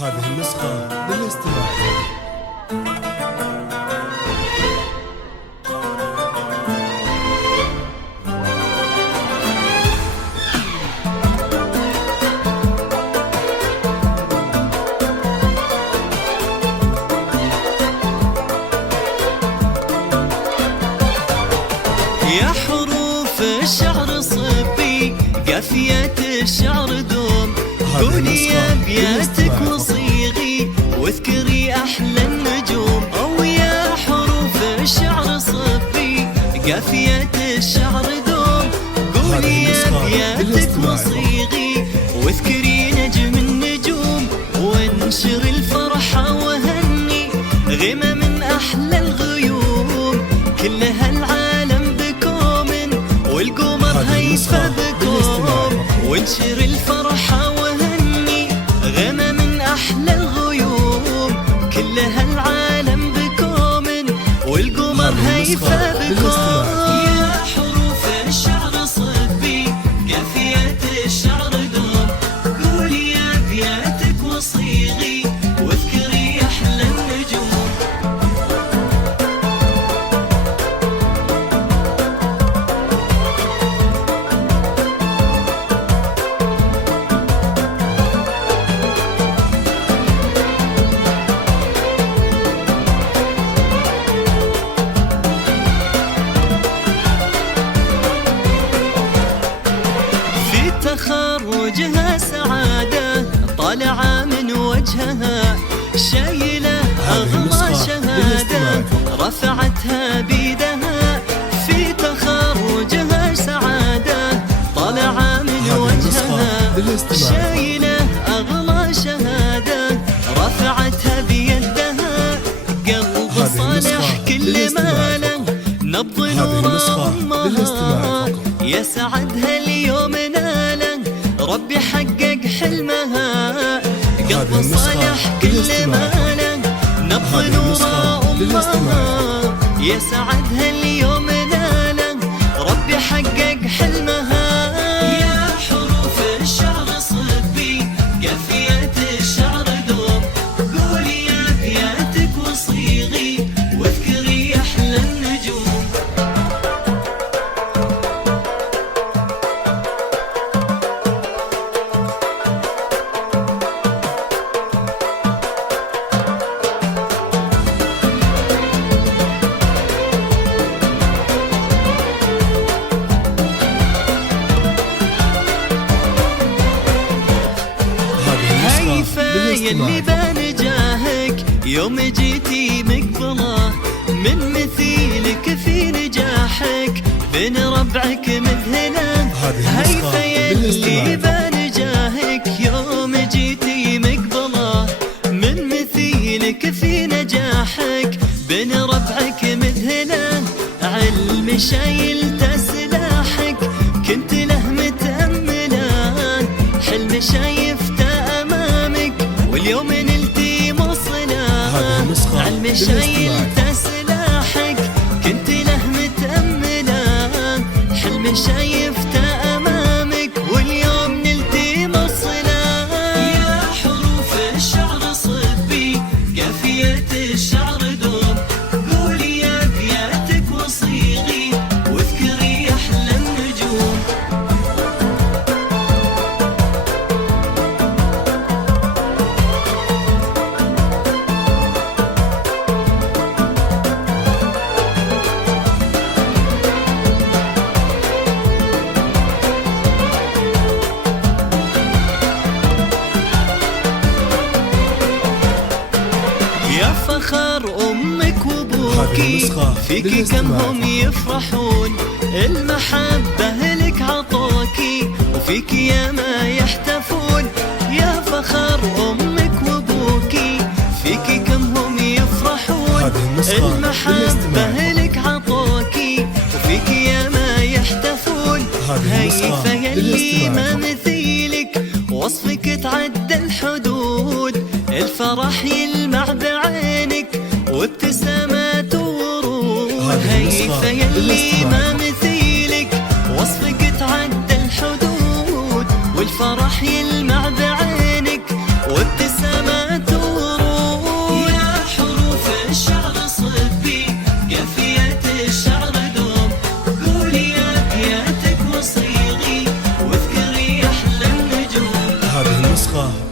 هذه النسخة للاستماع. يا حروف الشعر صبي قافية الشعر دوم، قولي أبياتك وصيغي واذكري أحلى النجوم. أو يا حروف الشعر صبي قافية الشعر دوم، قولي أبياتك وصيغي واذكري نجم النجوم. وانشر الفرحة وهني غمة من أحلى الغيوم، كلها العالم بكوم والقمر هيفا بكوم. وانشر الفرحة وهني غمة من أحلى الغيوم، كلها العالم بكوم والقمر هيفا بكوم. يا حروف الشعر صبي قافية الشعر دوم، قولي أبياتك وصيغي واذكري أحلى النجوم. تخرجها سعادة طالعة من وجهها، شايلة أغلى شهادة رفعتها بيدها. في تخرجها سعادة طالعة من وجهها، شايلة أغلى شهادة رفعتها بيدها. قلب صالح كل ماله نبض نور أمها، يسعدها اليوم ناله ربي حقق حلمها. قلب صالح كل ماله نبض نور أمها، يسعدها اليوم ناله ربي حقق حلمها. يا حروف الشعر صبي قافية الشعر دوم، قولي أبياتك وصيغي واذكري أحلى النجوم. يلي بنجاهك يوم جيتي مقبله، من مثيلك في نجاحك بين ربعك مذهله. هيفا يلي بنجاهك يوم جيتي مقبله، من مثيلك في نجاحك بين ربعك مذهله. علم شايلته سلاحك كنت له متأمله، حلم شايفته واليوم نلتي مصله. علم شايلته سلاحك كنت له متأمله، حلم شايفته أمامك واليوم نلتي مصله. يا حروف الشعر صبي قافية الشعر دوم، قولي أبياتك وصيغي واذكري أحلى النجوم. يا فخر أمك وأبوكي فيكي كم هم يفرحون، المحبة لك عطوكي وفيكي يا ما يحتفون. يا فخر أمك وأبوكي فيكي كم هم يفرحون، المحبة لك عطوكي وفيكي يا ما يحتفون. هيفا يلي ما مثيلك وصفك تعدى الحدود، الفرح يلمع بعينك وابتسامات ورود. هيفا يلي ما مثيلك وصفك تعدى الحدود، والفرح يلمع بعينك وابتسامات النسخة